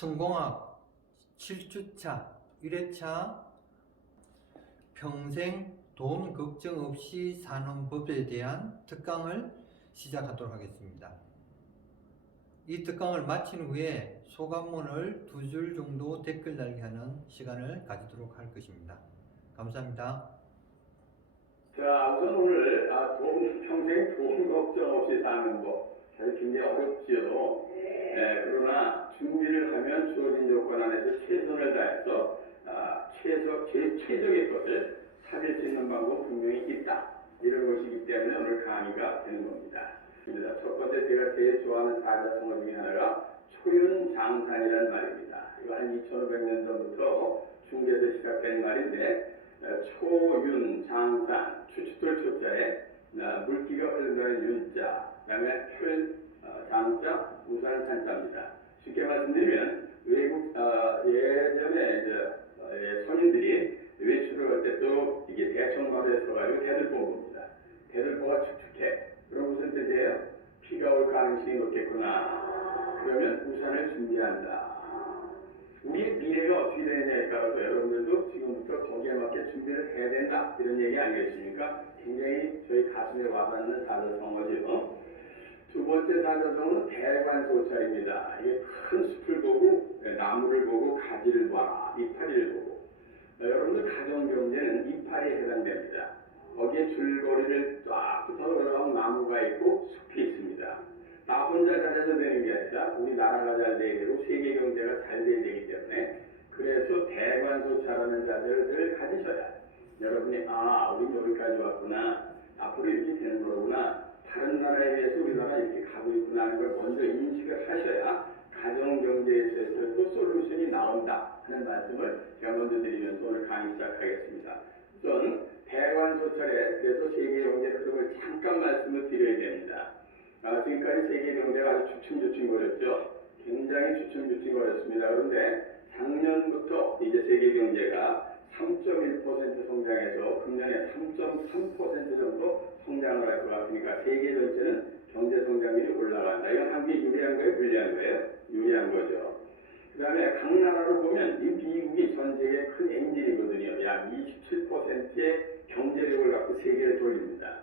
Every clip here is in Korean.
성공학 7주차 1회차 평생 돈 걱정 없이 사는 법에 대한 특강을 시작하도록 하겠습니다. 이 특강을 마친 후에 소감문을 2줄 정도 댓글 달기 하는 시간을 가지도록 할 것입니다. 감사합니다. 자, 우선 오늘 평생 돈 걱정 없이 사는 법. 사실 굉장히 어렵지요. 네, 그러나 준비를 하면 주어진 요건 안에서 최선을 다해서 최적의 것을 찾을 수 있는 방법은 분명히 있다. 이런 것이기 때문에 오늘 강의가 되는 겁니다. 첫 번째 제가 제일 좋아하는 사자성어 중에 하나가 초윤장산이라는 말입니다. 이거 한 2500년 전부터 중국에서 시작된 말인데 초윤장산, 추추돌 초자에 물기가 흐른다는 윤자, 그 다음에 표현 장자, 우산 산자입니다. 쉽게 말씀드리면 외국 예전에 이제 선인들이 외출을 할 때 또 이게 대청마루에 서가지고 해를 본 겁니다. 해들보가 축축해. 그럼 무슨 뜻이에요? 비가 올 가능성이 높겠구나. 그러면 우산을 준비한다. 우리 미래가 어떻게 되느냐에 따라서 여러분들도 지금부터 거기에 맞게 준비를 해야 된다. 이런 얘기 아니겠습니까? 굉장히 저희 가슴에 와닿는 사자성어죠. 두 번째 사자성어는 대관소차입니다. 이게 큰 숲을 보고 나무를 보고 가지를 봐라. 이파리를 보고. 여러분들 가정경제는 이파리에 해당됩니다. 거기에 줄거리를 쫙 붙어 올라온 나무가 있고 숲이 있습니다. 나 혼자 잘해서 되는 게 아니라 우리 나라가 잘 되게 되고 세계 경제가 잘 돼야 되기 때문에 그래서 대관소차라는 자들을 가지셔야 여러분이 우리 여기까지 왔구나. 앞으로 이렇게 되는 거구나. 다른 나라에 비해서 우리나라 이렇게 가고 있구나 하는 걸 먼저 인식을 하셔야 가정경제에서도 솔루션이 나온다 하는 말씀을 제가 먼저 드리면서 오늘 강의 시작하겠습니다. 우선 대관소찰에 대해서 세계경제 흐름을 잠깐 말씀을 드려야 됩니다. 지금까지 세계경제가 아주 주춤주춤거렸죠. 굉장히 주춤주춤거렸습니다. 그런데 작년부터 이제 세계경제가 3.1% 성장해서 금년에 3.3% 정도 성장을 할 것 같으니까 세계 전체는 경제 성장률이 올라간다. 이건 한국이 유리한 거예요? 불리한 거예요? 유리한 거죠. 그 다음에 각 나라로 보면 이 미국이 전 세계 큰 엔진이거든요. 약 27%의 경제력을 갖고 세계를 돌립니다.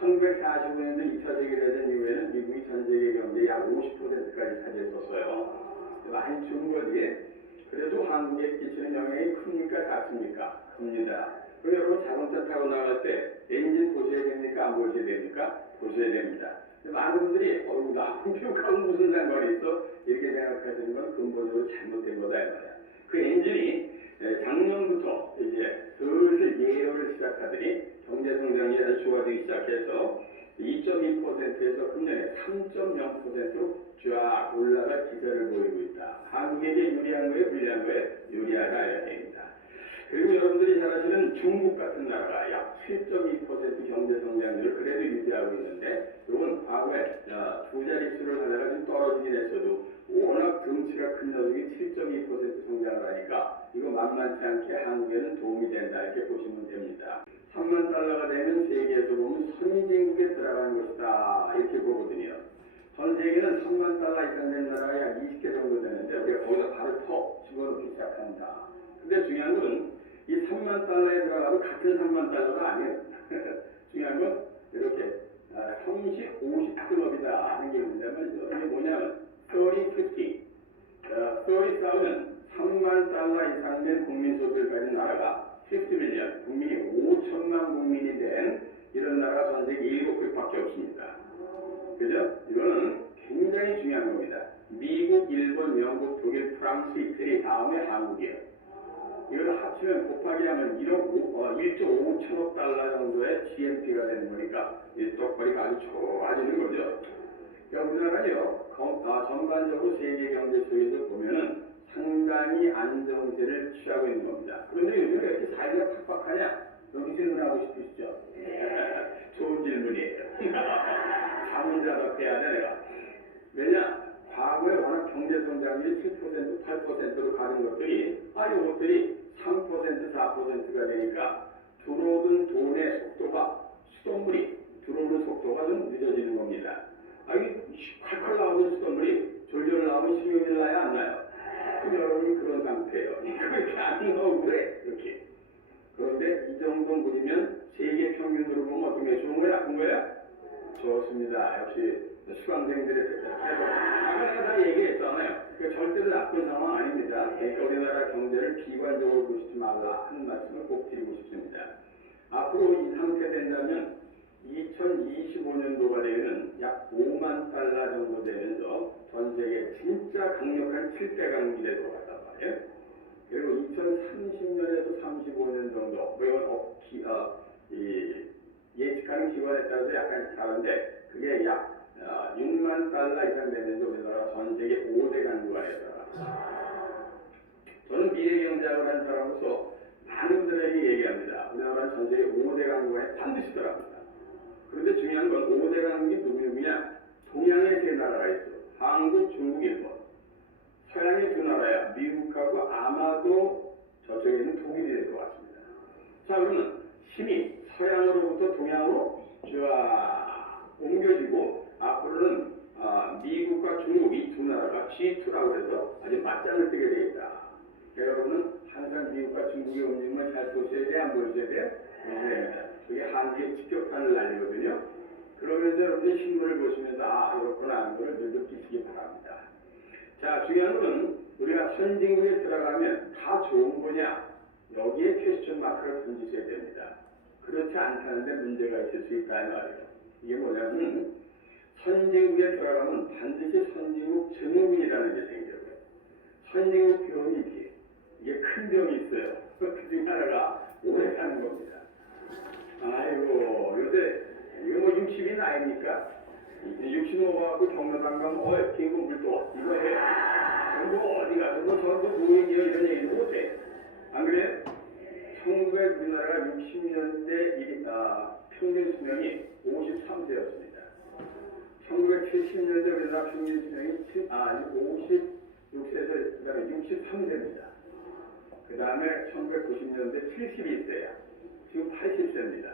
1945년도 2차 세계대전 이후에는 미국이 전 세계 경제 약 50%까지 차지했었어요. 많이 준 거지. 그래도 한국에 끼치는 영향이 큽니까? 작습니까? 큽니다. 그리고 여러분 자동차 타고 나갈 때 엔진 보셔야 됩니까? 안 보셔야 됩니까? 보셔야 됩니다. 많은 분들이 나 미국하고 무슨 상관이 있어? 이렇게 생각하시는 건 근본적으로 잘못된 거다 이 말이야. 그 엔진이 작년부터 이제 슬슬 예열을 시작하더니 경제 성장이 아주 좋아지기 시작해서 2.2%에서 금년에 3.0%로 쫙 올라갈 기세를 보이고 있다. 한국에게 유리한 거예요? 불리한 거예요? 유리하다 이런 얘기입니다. 그리고 여러분들이 잘 아시는 중국 같은 나라가 약 7.2% 경제 성장률을 그래도 유지하고 있는데 이건 과거에 두 자릿수를 하다가 좀 떨어지긴 했어도 워낙 덩치가 큰 녀석이 7.2% 성장을 하니까 이거 만만치 않게 한국에는 도움이 된다 이렇게 보시면 됩니다. 3만 달러가 되면 세계에서 보면 선진국에 들어가는 것이다 이렇게 보거든요. 전 세계는 3만 달러 이상 된 나라가 약 20개 정도 되는데 우리가 거기다 발을 터 집어넣기 시작한다. 근데 중요한 건 이 3만 달러에 들어가도 같은 3만 달러가 아니에요. 중요한 건 이렇게 30, 50 클럽이다 하는 게 있는데 말이죠. 이게 뭐냐면 30, 50. 30,000 3만 달러 이상 된 국민소득을 가진 나라가 50밀리언, 국민이 5천만 국민이 된 이런 나라가 전 세계 7개밖에 없습니다. 그죠? 이거는 굉장히 중요한 겁니다. 미국, 일본, 영국, 독일, 프랑스, 이태리 다음에 한국이에요. 이걸 합치면 곱하기 하면 1조 5천억 달러 정도의 GNP가 되는 거니까 일적거리가 아주 좋아지는 거죠. 그러니까 우리나라요, 전반적으로 세계 경제 속에서 보면은 상당히 안정세를 취하고 있는 겁니다. 그런데 요즘 왜 이렇게 살기가 팍팍하냐? 여기 질문하고 싶으시죠? 좋은 질문이에요. 자문자답해야 돼, 내가. 왜냐? 과거에 워낙 경제 성장률이 7%, 8%로 가는 것들이, 이것들이 3%, 4%가 되니까 들어오던 돈의 속도가, 수돗물이 들어오는 속도가 좀 늦어지는 겁니다. 이게 콸콸 나오는 수돗물이 졸졸 나오면 식용유 나요? 안 나요? 못해요. 그렇게 안 억울해. 이렇게. 그런데 이 정도 물이면 세계 평균으로 보면 어떻게 좋은 거야? 나쁜 거야? 좋습니다. 역시 수강생들의 뜻대로. 아까 내가 다 얘기했잖아요. 절대로 나쁜 상황 아닙니다. 그러니까 우리나라 경제를 비관적으로 보시지 말라 하는 말씀을 꼭 드리고 싶습니다. 앞으로 이 상태 된다면 2025년도가 되면 약 5만 달러 정도 되면서 전 세계 진짜 강력한 7대 강국이 되도록 한단 말이에요. 그리고 2030년에서 35년 정도, 물론 예측하는 기관에 따라서 약간씩 다른데, 그게 약 6만 달러 이상 되면서 우리나라가 전 세계 5대 강국가 되더라. 저는 미래경제학을 한 사람으로서 많은 분들에게 얘기합니다. 우리나라는 전 세계 5대 강국에 반드시 들어갑니다. 그런데 중요한 건 5대 강국이 누구냐? 동양에 세 나라가 있어. 한국, 중국, 일본. 서양의 두 나라야. 미국하고 아마도 저쪽에 있는 독일이 될 것 같습니다. 자, 그러면 힘이 서양으로부터 동양으로 쫙 옮겨지고 앞으로는 미국과 중국 이 두 나라가 G2라고 해서 아주 맞짱을 뜨게 되겠다. 여러분은 항상 미국과 중국의 움직임을 잘 보셔야 돼, 안 보셔야 돼? 보셔야 됩니다. 그게 한국의 직격탄을 날리거든요. 그러면서 여러분이 신문을 보시면서 이렇구나 하는 걸 늘 느끼시기 바랍니다. 자, 중요한 건 우리가 선진국에 들어가면 다 좋은 거냐? 여기에 퀘스천 마크를 던지셔야 됩니다. 그렇지 않다는데 문제가 있을 수 있다는 말이에요. 이게 뭐냐면 선진국에 들어가면 반드시 선진국 증후군이라는 게 생겨요. 선진국 병이 이게 큰 병이 있어요. 그 중에 하나가 오래 사는 겁니다. 아이고 요새 이거 뭐 60이 나이니까 60 넘어가고 경로당 가면 긴급 물도 이거 해. 뭐 어디 가서 뭐 저도 노인이요 이런 얘기는 못해. 안 그래? 1900 우리나라가 60년대 평균 수명이 53세였습니다. 1970년대 우리나라 평균 수명이 56세에서 그다음에 63세입니다. 그 다음에 1990년대 71세야. 지금 80세입니다.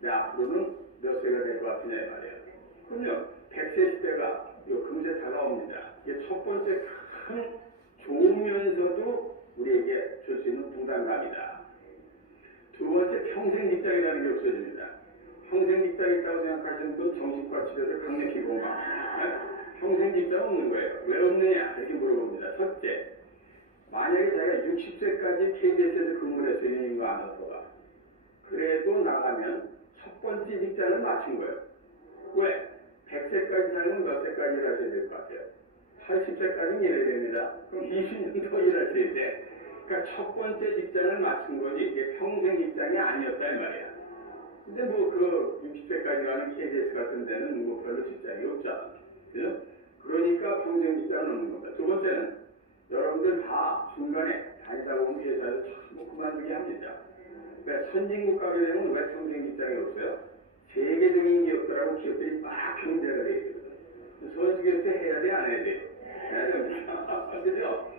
근데 앞으로는 몇 세가 될 것 같으냐 이 말이에요. 그럼요. 100세 시대가 금세 다가옵니다. 이게 첫 번째 큰 좋으면서도 우리에게 줄 수 있는 부담감이다. 두 번째 평생 직장이라는 게 없어집니다. 평생 직장이 있다고 생각하시는 분 정신과 치료를 강력히 공감합니다. 평생 직장 없는 거예요. 왜 없느냐 이렇게 물어봅니다. 첫째, 만약에 자기가 60세까지 KBS에서 근무를 할 수 있는 인구 아나운서가 그래도 나가면 첫 번째 직장을 맞춘 거예요. 왜? 100세까지 살면 몇 세까지 일하셔야 될 것 같아요? 80세까지는 일해야 됩니다. 그럼 20년 더 일하셔야 돼. 그러니까 첫 번째 직장을 맞춘 거지 이게 평생 직장이 아니었다 이 말이야. 근데 뭐 그 60세까지 가는 KBS 같은 데는 뭐 별로 직장이 없잖아. 그죠? 그러니까 평생 직장은 없는 겁니다. 두 번째는 여러분들 다 중간에 다니다 보면 회사에서 뭐 그만두게 합니다. 그러니까 선진국가게 되면 왜 평생 직장이 없어요? 세계적인 기업들하고 기업들이 막 경쟁을 해야 되거든요. 선수기업체 해야 돼, 안 해야 돼? 해야 됩니다. 그죠?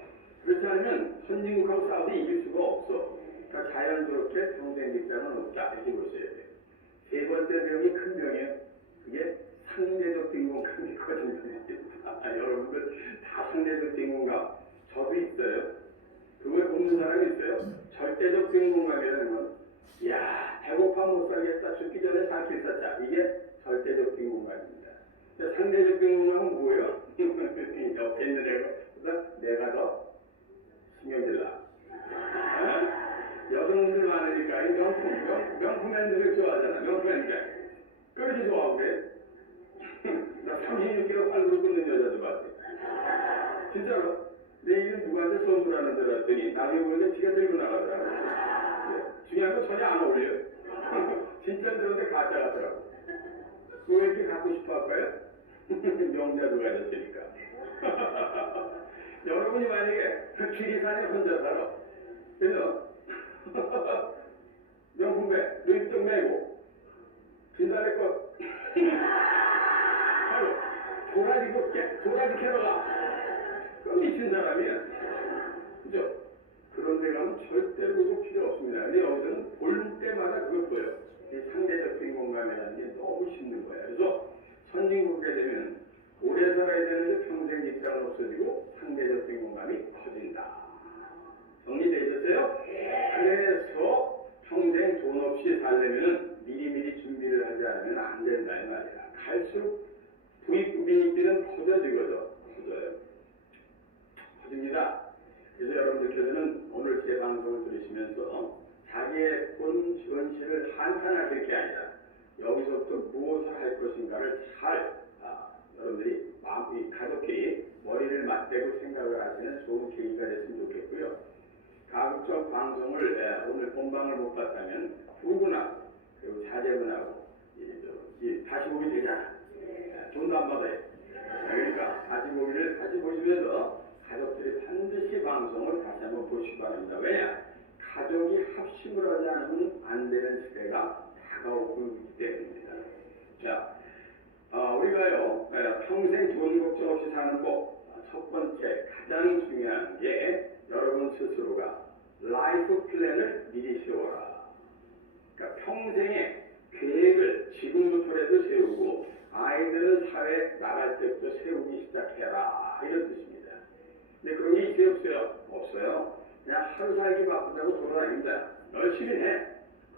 그렇지 않으면 선진국하고 싸워서 이길 수가 없어. 그러니까 자연스럽게 평생 직장은 없다. 이렇게 보셔야 돼요. 세 번째 병이 큰 병이에요. 그게 상대적 빈곤감이거든요. 여러분들 다 상대적 빈곤감. 저도 있어요. 그걸 없는 사람이 있어요? 절대적 빈곤감이라는 건, 배고파 못 살겠다. 죽기 전에 살길 살자. 이게 절대적 빈곤감입니다. 상대적 빈곤감은 뭐예요? 옆에 있는 애가, 내가 더 신경질 나. 여성들 많으니까, 명품 핸드백 좋아하잖아. 명품 핸드백. 그렇게 좋아하고 그래. 나 36kg 팔로 끊는 여자도 봤어. 진짜로. 내 이름 누구한테 선물하는 줄 알았더니 나중에 보는데 지가 들고 나가더라고. 중요한 건 전혀 안 어울려요. 진짜 들었는데 가짜 같더라고. 그거 왜 이렇게 갖고 싶어 할까요? 명자도 가졌으니까. 여러분이 만약에 지리산에 혼자 살아. 그래서 명품백, 눈좀 메고 진달래 꽃 도라지 캐러가 그 미친 사람이야. 그죠? 그런 데 가면 절대로 그거 필요 없습니다. 근데 여기서는 볼 때마다 그걸 보여요. 이 상대적 빈곤감이라는 게 너무 힘든 거예요. 그래서 선진국에 되면 오래 살아야 되는데 평생 직장은 없어지고 상대적 빈곤감이 커진다. 되고 생각을 하시는 좋은 계기가 됐으면 좋겠고요. 가급적 방송을 오늘 본방을 못 봤다면 부분하고 그리고 자제분하고 다시 보기 되잖아. 돈도 안 받아요. 그러니까 다시 보기를 다시 보시면서 가족들이 반드시 방송을 다시 한번 보시기 바랍니다. 왜냐? 가족이 합심을 하지 않으면 안 되는 시대가 다가오고 있기 때문입니다. 자, 우리가요 평생 돈 걱정 없이 사는 법 첫 번째 가장 중요한 게 여러분 스스로가 라이프 플랜을 미리 세워라. 그러니까 평생의 계획을 지금부터라도 세우고 아이들은 사회 나갈 때부터 세우기 시작해라 이런 뜻입니다. 근데 그런 게 있어요 없어요? 없어요. 그냥 하루 살기 바쁘다고 돌아다닙니다. 열심히 해.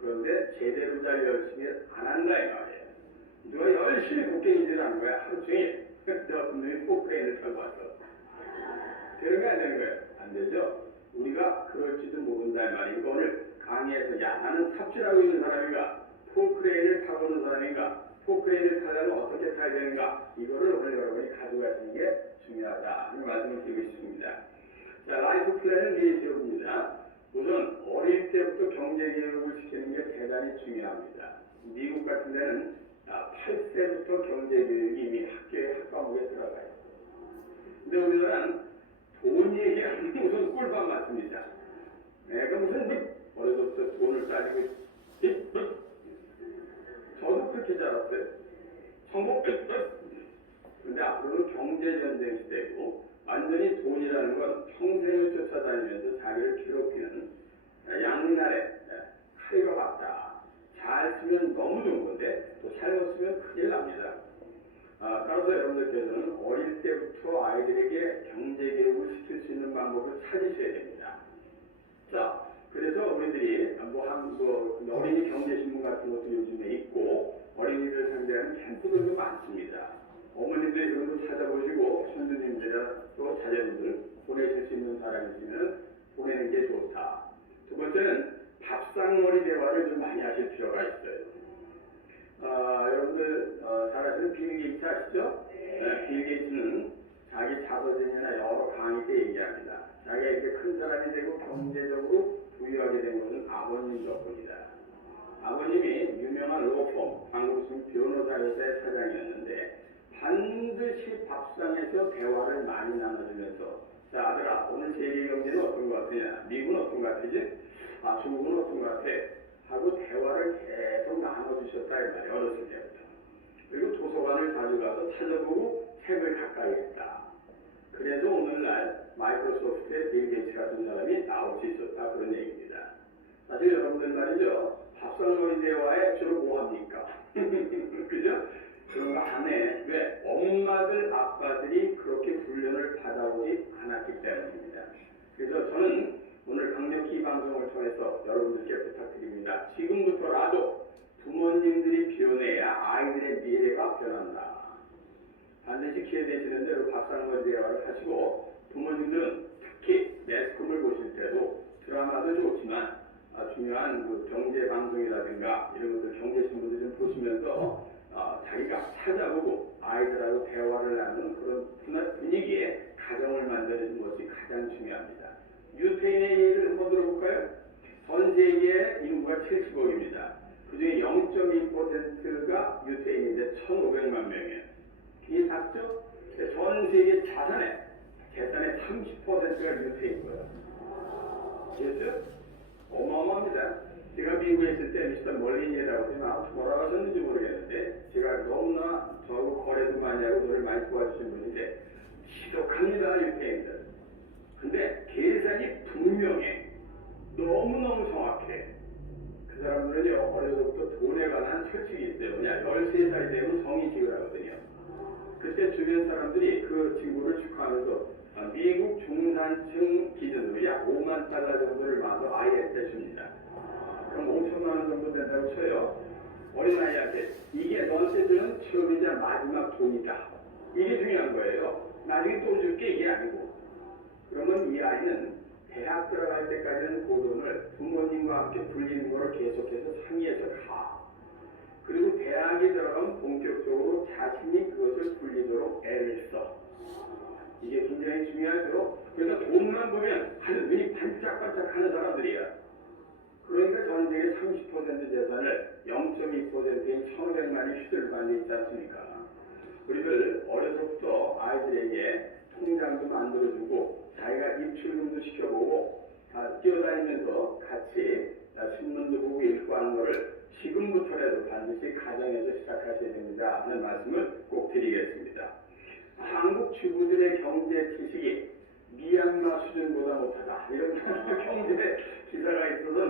그런데 제대로 잘 열심히 안 한다 이 말이에요. 누가 열심히 곡괭이질 하는 거야 하루 종일. 내가 분명히 포크레인을 타고 왔어. 되는 거 안 되는 거예요? 안 되죠? 우리가 그럴지도 모른다 이 말이니까 오늘 강의에서 야 나는 삽질하고 있는 사람인가 포크레인을 타고 있는 사람인가 포크레인을 타려면 어떻게 타야 되는가 이거를 오늘 여러분이 가져가시는 게 중요하다 이 말씀을 드리고 싶습니다. 자, 라이프 플랜을 미리 세웁니다. 우선 어릴 때부터 경제교육을 시키는 게 대단히 중요합니다. 미국 같은 데는 8세부터 경제교육이 이미 학교에 학과목에 들어가요. 근데 우리나라는 돈 얘기하면 무슨 꿀밤 맞습니다. 내가 무슨 어려서부터 돈을 따지고 저도 그렇게 자랐어요. 성공 근데 앞으로는 경제전쟁 시대고 완전히 돈이라는 건 평생을 쫓아다니면서 자기를 괴롭히는 양날의 칼과 같다. 잘 쓰면 너무 좋은 건데 또 잘못 쓰면 큰일 납니다. 따라서 여러분들께서는 어릴 때부터 아이들에게 경제교육을 시킬 수 있는 방법을 찾으셔야 됩니다. 자, 그래서 우리들이 어린이 경제신문 같은 것도 요즘에 있고 어린이들 상대하는 캠프들도 많습니다. 어머님들이 그런 거 찾아보시고 손주님들이나 또 자녀분들 보내실 수 있는 사람이 있으면 보내는 게 좋다. 두 번째는 밥상머리 대화를 좀 많이 하실 필요가 있어요. 여러분들 잘 아시는 빌 게이츠 아시죠? 네, 빌 게이츠는 자기 자서전이나 여러 강의 때 얘기합니다. 자기가 이렇게 큰 사람이 되고 경제적으로 부유하게 된 것은 아버님 덕분이다. 아버님이 유명한 로펌, 한국 무슨 변호사 회사의 사장이었는데 반드시 밥상에서 대화를 많이 나눠주면서 자 아들아 오늘 세계 경제는 어떤 것 같으냐? 미국은 어떤 것 같으지? 중국은 어떤 것 같아? 하고 대화를 계속 나눠주셨다 이 말이에요. 어렸을 때부터. 그리고 도서관을 자주 가서 찾아보고 책을 가까이 했다. 그래서 오늘날 마이크로소프트의 빌 게이츠 같은 사람이 나올 수 있었다 그런 얘기입니다. 사실 여러분들 말이죠. 밥상머리 대화에 주로 뭐 합니까? 그죠? 그런 거 안 해. 왜? 엄마들, 아빠들이 그렇게 훈련을 받아오지 않았기 때문입니다. 그래서 저는 오늘 강력히 이 방송을 통해서 여러분들께 부탁드립니다. 지금부터라도 부모님들이 변해야 아이들의 미래가 변한다. 반드시 기회 되시는 대로 밥상머리 대화를 하시고 부모님들은 특히 매스컴을 보실 때도 드라마도 좋지만 중요한 그 경제 방송이라든가 이런 것들 경제신문들 좀 보시면서 자기가 찾아보고 아이들하고 대화를 나누는 그런 분위기에 가정을 만드는 것이 가장 중요합니다. 유태인의 예를 한번 들어볼까요? 전 세계 인구가 70억입니다. 그 중에 0.2%가 유태인인데 1,500만 명이에요. 이게 작죠? 전 세계 재산의 30%가 유태인 거예요. 그렇죠? 어마어마합니다. 제가 미국에 있을 때 미스터 멀린이라고 하지만 돌아가셨는지 모르겠는데 제가 너무나 저하고 거래도 많이 하고 저를 많이 도와주신 분인데 지독합니다 유태인들. 근데 계산이 분명해. 너무너무 정확해. 그 사람들은요 어려서부터 돈에 관한 철칙이 있어요. 그냥 13살이 되면 성인식을 하거든요. 그때 주변 사람들이 그 친구를 축하하면서 미국 중산층 기준으로 약 5만 달러 정도를 마저 아이한테 줍니다. 그럼 5천만 원 정도 된다고 쳐요. 어린아이한테 이게 너한테 주는 처음이자 마지막 돈이다. 이게 중요한 거예요. 나중에 또 줄게 이게 아니고. 그러면 이 아이는 대학 들어갈 때까지는 그 돈을 부모님과 함께 불리는 거를 계속해서 상의해서 가. 그리고 대학에 들어가면 본격적으로 자신이 그것을 불리도록 애를 써. 이게 굉장히 중요한 반짝반짝 하는 사람들이야. 그러니까 전 세계 30% 재산을 0.2%인 1,500만이 휘둘러가고 있지 않습니까? 우리들 어려서부터 아이들에게 통장도 만들어주고 자기가 입출금도 시켜보고 뛰어다니면서 같이 신문도 보고 읽고 하는 것을 지금부터라도 반드시 가정에서 시작하셔야 됩니다 하는 말씀을 꼭 드리겠습니다. 한국 주부들의 경제 지식이 미얀마 수준보다 못하다 이런 경제 기사가 있어서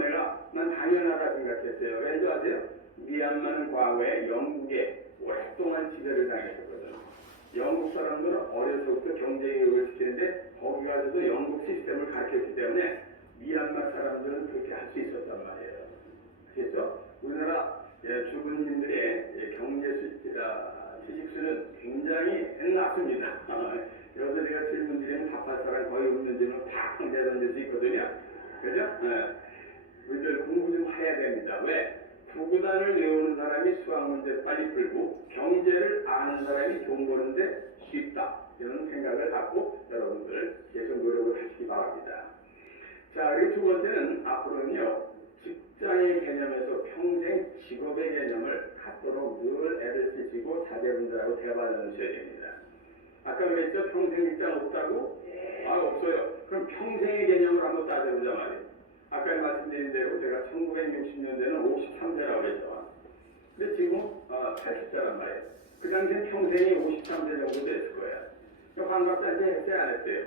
난 당연하다 생각했어요. 왠지 아세요? 미얀마는 과거에 영국에 오랫동안 지배를 당했었거든요. 영국 사람들은 어려서부터 경제교육을 시키는데 거기 가서도 영국 시스템을 가르쳤기 때문에 미얀마 사람들은 그렇게 할 수 있었단 말이에요. 그래서 우리나라 주부님들의 경제 지식수는 굉장히 낮습니다. 여기서 제가 질문 드리면 답할 사람 거의 없는 질문 팍 내던질 수 있거든요. 그죠? 우리들 공부 좀 해야 됩니다. 왜? 구구단을 외우는 사람이 수학 문제 빨리 풀고 경제를 아는 사람이 돈 버는데 쉽다. 이런 생각을 갖고 여러분들 계속 노력을 하시기 바랍니다. 자, 그리고 두 번째는 앞으로는요. 직장의 개념에서 평생 직업의 개념을 갖도록 늘 애를 쓰시고 자제분들하고 대화를 나누셔야 됩니다. 아까 그랬죠? 평생 직장 없다고? 없어요. 그럼 평생의 개념을 한번 따져보자 말이에요. 아까 말씀드린 대로 제가 1960년대는 53세라고 그랬죠. 근데 지금 80세란 말이에요. 그 당시엔 평생이 53세 정도 됐을 거예요. 환갑자한테 했어요? 안 했어요?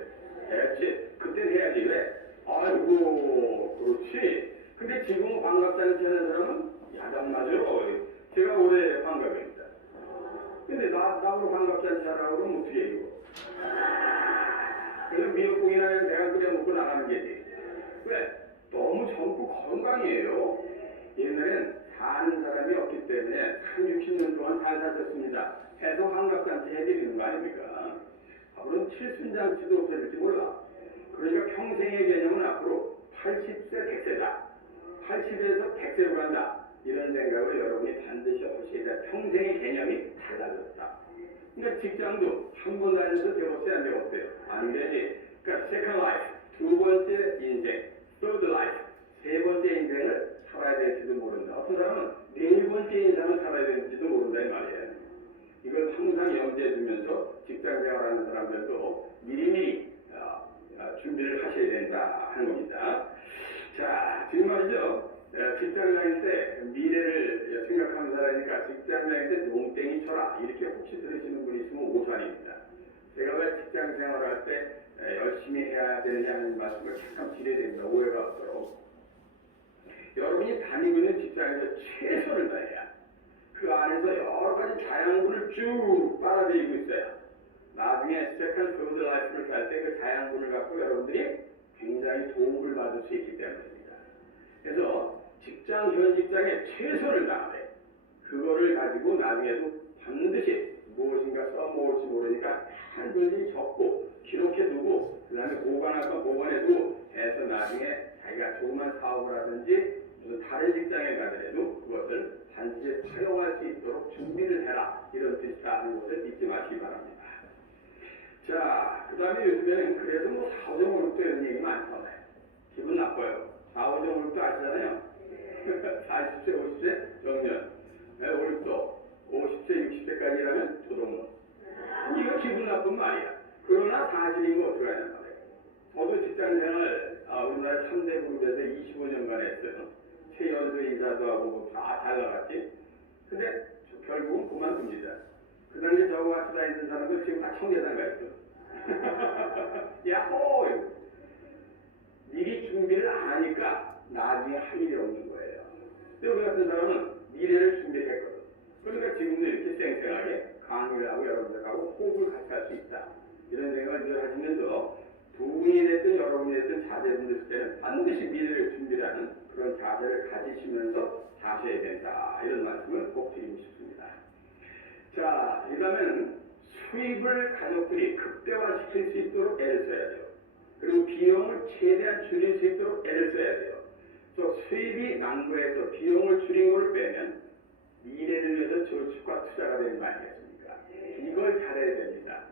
했지. 그땐 해야지. 왜? 아이고, 그렇지. 근데 지금 환갑자한테 하는 사람은 야단 맞아요. 제가 올해 환갑입니다. 근데 나보고 환갑자한테 하라고 그러면 어떻게 해요? 그래서 미역국이나 내가 끓여 먹고 나가는 게지. 왜? 너무 젊고 건강이에요. 옛날엔 사는 사람이 없기 때문에 60년 동안 잘 사셨습니다. 해서 환갑잔치 해드리는 거 아닙니까? 앞으로는 칠순잔치도 없어질지 몰라. 그러니까 평생의 개념은 앞으로 80세, 100세다. 80에서 100세로 간다. 이런 생각을 여러분이 반드시 하셔야 돼. 평생의 개념이 달라졌다. 그러니까 직장도 한 번 다녀서 배웠어요, 안 배웠어요? 안 되지. 그러니까 second life, 두 번째 인생, third life, 세 번째 인생을 살아야 될지도 모른다. 어떤 사람은 네 번째 인생을 살아야 될지도 모른다 이 말이에요. 이걸 항상 염두에 두면서 직장 생활하는 사람들도 미리미리 준비를 하셔야 된다 하는 겁니다. 자, 지금 말이죠. 직장 다닐 때 미래를 생각하는 사람이니까 직장 다닐 때 농땡이 쳐라 이렇게 혹시 들으시는 분이 있으면 오산입니다. 제가 왜 직장 생활할 때 열심히 해야 되느냐는 말씀을 잠깐 드려야 됩니다. 오해가 없도록. 여러분이 다니고 있는 직장에서 최선을 다해야 그 안에서 여러 가지 자양분을 쭉 빨아들이고 있어요. 나중에 세컨드 third life를 살 때 그 자양분을 갖고 여러분들이 굉장히 도움을 받을 수 있기 때문입니다. 그래서 현 직장에 최선을 다하되 그거를 가지고 나중에도 반드시 무엇인가 써먹을지 모르니까 한번씩 적고 기록해두고 그 다음에 보관해두고 해서 나중에 자기가 조그만 사업을 하든지 무슨 다른 직장에 가더라도 그것을 반드시 활용할 수 있도록 준비를 해라 이런 뜻이다 하는 것을 잊지 마시기 바랍니다. 자, 그 다음에 요즘에는 그래서 뭐 4종 월급도 이런 얘기 많잖아요. 기분 나빠요. 4종 월급도 아시잖아요. 40세, 50세 정년, 월급도 50세, 60세까지 일하면 조동문. 이거 기분 나쁜 말이야. 그러나 사실인 거 어떡하냐 말이에요. 저도 직장생활 우리나라 3대 그룹에서 25년간 했어요. 최연소 인사도 하고 다 잘 나갔지. 근데 결국은 그만둡니다. 그 당시에 저하고 같이 다니던 사람들 지금 다 청계산 가 있어. 야호! 미리 준비를 안 하니까 나중에 할 일이 없는 거예요. 근데 우리 같은 사람은 미래를 준비했거든. 그러니까 지금도 이렇게 쌩쌩하게 강의를 하고 여러분들하고 호흡을 같이 할 수 있다. 이런 생각을 늘 하시면서 두 분이 됐든 여러분이 됐든 자제분들 때는 반드시 미래를 준비하는 그런 자세를 가지시면서 사셔야 된다. 이런 말씀을 꼭 드리고 싶습니다. 자, 그 다음에는 수입을 가족들이 극대화시킬 수 있도록 애를 써야 돼요. 그리고 비용을 최대한 줄일 수 있도록 애를 써야 돼요. 또 수입이 낭부해서 비용을 줄인 걸 빼면 미래를 위해서 저축과 투자가 되는 거 아니겠습니까? 이걸 잘해야 됩니다.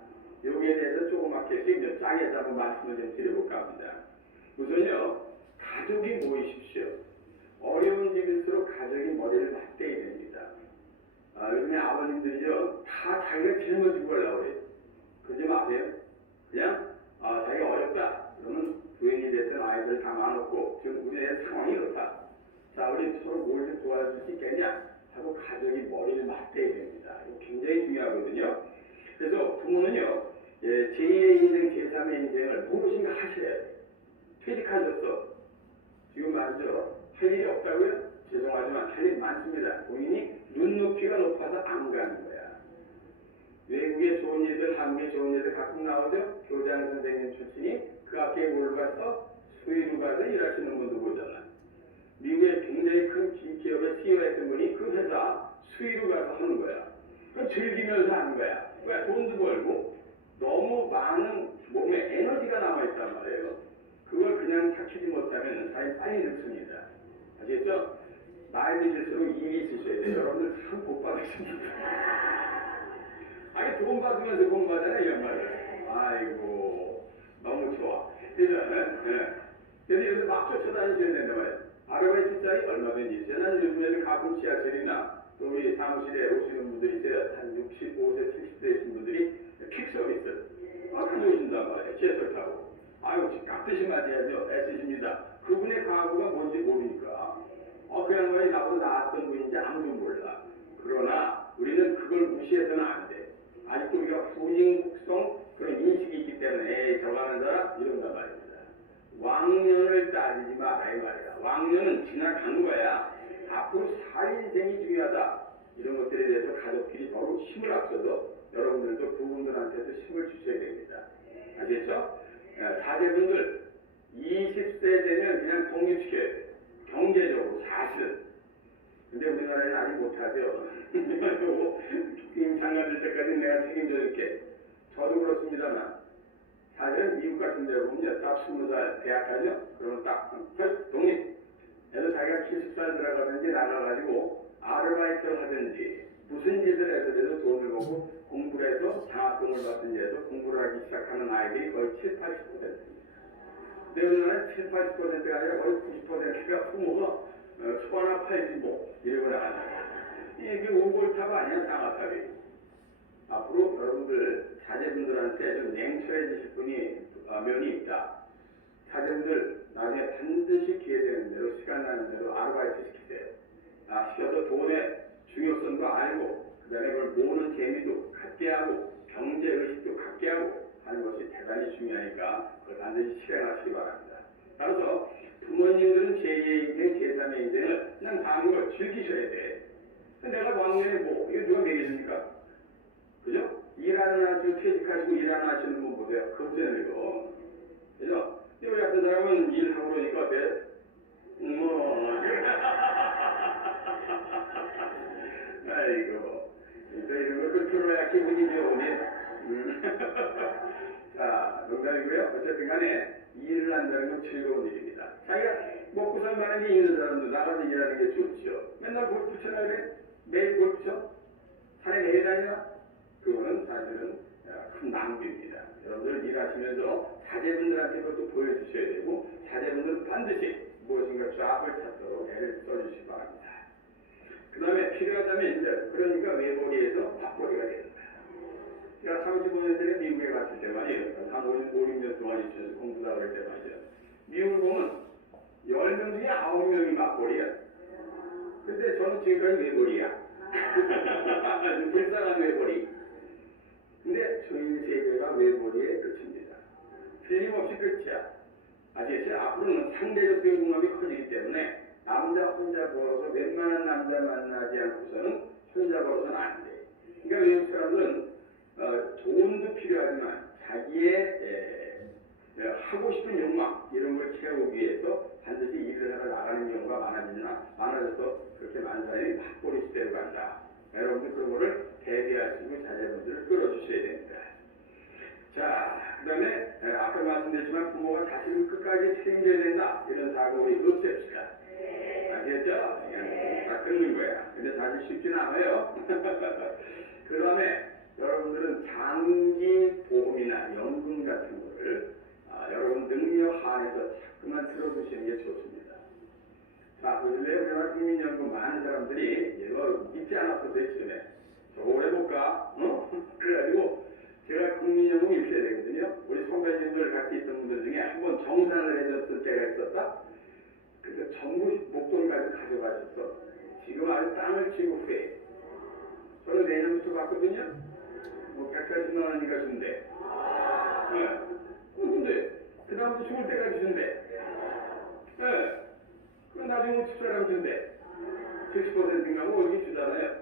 여기에 대해서 조그맣게 좀 짜게 한번 말씀을 좀 드려볼까 합니다. 우선요, 가족이 모이십시오. 어려운 집일수록 가족이 머리를 맞대야 됩니다. 요즘에 아버님들이요, 다 자기가 짊어지고 가려고 그래요. 그러지 마세요. 그냥, 자기가 어렵다. 그러면 부인이 됐든 아이들 다 많았고, 지금 우리의 상황이 이렇다. 자, 우리 서로 뭘 좀 도와줄 수 있겠냐? 하고 가족이 머리를 맞대야 됩니다. 이거 굉장히 중요하거든요. 그래서 부모는요, 제2의 인생, 제3의 인생을 무엇인가 하셔야 돼요. 퇴직하셨어. 지금 말이죠. 할 일이 없다고요? 죄송하지만 할 일이 많습니다. 본인이 눈높이가 높아서 안 가는 거야. 외국에 좋은 일들, 한국에 좋은 일들 가끔 나오죠? 교장 선생님 출신이 그 학교에 뭘 가서 수의로 가서 일하시는 분도 보잖아. 미국에 굉장히 큰 기업의 CEO 했던 분이 그 회사 수의로 가서 하는 거야. 그건 즐기면서 하는 거야. 왜? 돈도 벌고 너무 많은 몸에 에너지가 남아있단 말이에요. 그걸 그냥 삭히지 못하면 사람이 빨리 늙습니다. 아시겠죠? 나이 드실수록 일이 있으셔야 돼요. 여러분들 참 복 받으십니다. 아니, 돈 받으면서 돈 받잖아요, 이런 말을. 아이고, 너무 좋아. 그래서 여기서 막 쫓아다니셔야 된단 말이에요. 아르바이트 자리 얼마든지 있어요. 난 요즘에는 가끔 지하철이나 또 우리 사무실에 오시는 분들이 있어요. 한 65세, 70세이신 분들이 퀵 서비스. 가져오신단 말이에요. 지하철 타고. 아유, 깍듯이 맞아야죠. 애쓰십니다. 그분의 과거가 뭔지 모르니까. 그 양반이 나보다 나았던 분인지 아무도 몰라. 그러나 우리는 그걸 무시해서는 안 돼. 아직도 우리가 후진국성 그런 인식이 있기 때문에 에이, 저거 하는 사람 이런단 말입니다. 왕년을 따지지 마라 이 말이야. 왕년은 지나간 거야. 앞으로 살 인생이 중요하다. 이런 것들에 대해서 가족끼리 서로 힘을 합쳐서 여러분들도 부부들한테도 힘을 주셔야 됩니다. 아시겠죠? 자제분들 20세 되면 그냥 독립시켜야 돼. 경제적으로 사실은. 근데 우리나라에는 아직 못하죠. 장관될 때까지 내가 책임져줄게. 저도 그렇습니다만 사실은 미국 같은 데 보면 딱 20살 대학 가죠. 그러면 딱 독립. 그래서 자기가 70살 들어가든지 나가가지고 아르바이트를 하든지 무슨 짓을 해서라도 돈을 벌고 공부를 해서 장학금을 받든지 해서 공부를 하기 시작하는 아이들이 거의 7, 80%입니다. 근데 우리나라는 7, 80%가 아니라 거의 90%가 부모가 소 하나 팔지 뭐 이러고 나가잖아요. 이게 오골탑 아니야, 쌍화탑이. 앞으로 여러분들 자제분들한테 좀 냉철해지실 면이 있다. 자제분들 나중에 반드시 기회 되는 대로 시간 나는 대로 아르바이트 시키세요. 시켜서 돈의 중요성도 알고 그 다음에 그걸 모으는 재미도 갖게 하고 경제의식도 갖게 하고 하는 것이 대단히 중요하니까 그걸 반드시 실행하시기 바랍니다. 따라서 부모님들은 제2의 인생, 제3의 인생을 그냥 사는 걸 즐기셔야 돼. 내가 왕년에 뭐 이거 누가 매겨줍니까? 그죠? 일하는 퇴직하시고 일하는 하시는 분 보세요. 그거잖아요, 이거. 그죠? 근데 우리 같은 사람은 일하고 그러니까 어때? 아이고. 그러니까 이런 걸 들어야 기분이 좋으니. 자, 농담이고요. 어쨌든 간에 일을 한다는 건 즐거운 일입니다. 자기가 먹고 살만한 게 있는 사람도 나가서 일하는 게 좋죠. 맨날 골프 쳐야 돼? 매일 골프 쳐? 산에 매일 다니나? 그거는 사실은 큰 낭비입니다. 여러분들 일하시면서 자제분들한테 그것도 보여주셔야 되고 자제분들은 반드시 무엇인가 잡을 찾도록 애를 써주시기 바랍니다. 그 다음에 필요하다면 이제 그러니까 외벌이에서 밥벌이가 되는 거야. 제가 35년 전에 미국에 갔을 때 말이에요. 한 5, 6년 동안 있으면서 공부하고 할 때 말이에요. 미국을 보면 10명 중에 9명이 맞벌이야. 근데 저는 지금까지 외벌이야. 불쌍한 외벌이. 근데 전 세계가 외벌이에 그칩니다. 틀림없이 끝이야. 아시겠어요? 앞으로는 상대적 빈궁합이 커지기 때문에 남자 혼자 벌어서 웬만한 남자 만나지 않고서는 혼자 벌어서는 안 돼. 그러니까 외국 사람들은 돈도 필요하지만 자기의 하고 싶은 욕망 이런 걸 채우기 위해서 반드시 일을 하러 나가는 경우가 많아져서 그렇게 많은 사람이 막벌이 시대로 간다. 여러분들 그런 거를 대비하시고 자제분들을 끌어주셔야 됩니다. 자, 그 다음에 아까 말씀드렸지만 부모가 자식을 끝까지 책임져야 된다. 이런 사고 우리 없앱시다. 아시겠죠? 그냥 다 끊는 거야. 근데 사실 쉽지는 않아요. 그 다음에 여러분들은 장기 보험이나 연금 같은 거를 여러분 능력 한에서 자꾸만 들어두시는 게 좋습니다. 국민연금 많은 사람들이 이거 믿지 않았었어요, 처음에. 저걸 해볼까? 그래가지고 제가 국민연금 입시해야 되거든요. 우리 선배님들 같이 있던 분들 중에 한번 정산을 해줬을 때가 있었다. 그래서 전부 목돈까지 가져가셨어. 지금 아주 땅을 치고 후에. 저는 내년부터 받거든요. 뭐 140만 원이니까 준대. 네. 근데 그 다음부터 죽을 때까지 준대. 네. 그럼 나중에 투자라고 준대. 70%인가 뭐 이렇게 주잖아요.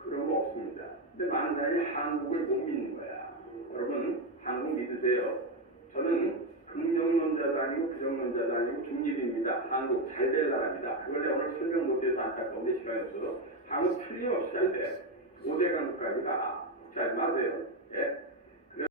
그런 거 없습니다. 근데 많은 사람이 한국을 못 믿는 거야. 여러분, 한국 믿으세요. 저는 긍정론자도 아니고 부정론자도 아니고 중립입니다. 한국 잘 될 나라입니다. 그걸 내가 오늘 설명 못해서 안타까운데 시간이 없어도 한국 틀림없이 잘 돼. 5대 강국까지 가. 걱정하지 마세요. 예?